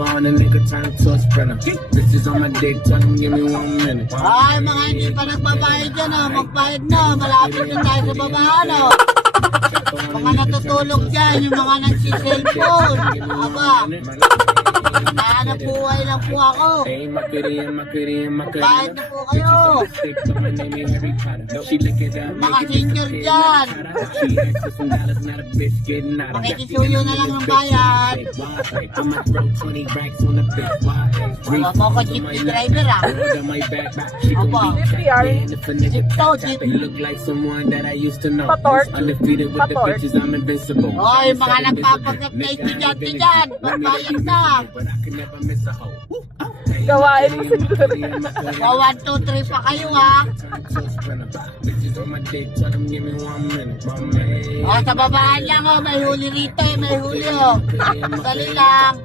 on a nigga, turn to a sprinter. Bitches on my dick, tell them give me 1 minute. Ay, mga hindi pa nagbabayad dyan, magbayad na. Malapit na tayo sa baba, ano. Mga natutulog dyan, yung mga nagsiselfone. Aba, nahanap buhay lang po ako. Bayad na po kayo. Mga senior dyan. Makikisuyo na lang ng bayad. Wala mo ko jeepney driver, ah. Aba, jeep to, jeep. Oy, mga nagpapag-update dyan. Magbayad na. Gawain mo siguro. 1, 2, 3 pa kayo, ha. O, sa babaan lang, oh. May huli rito, may huli, oh. Dali lang.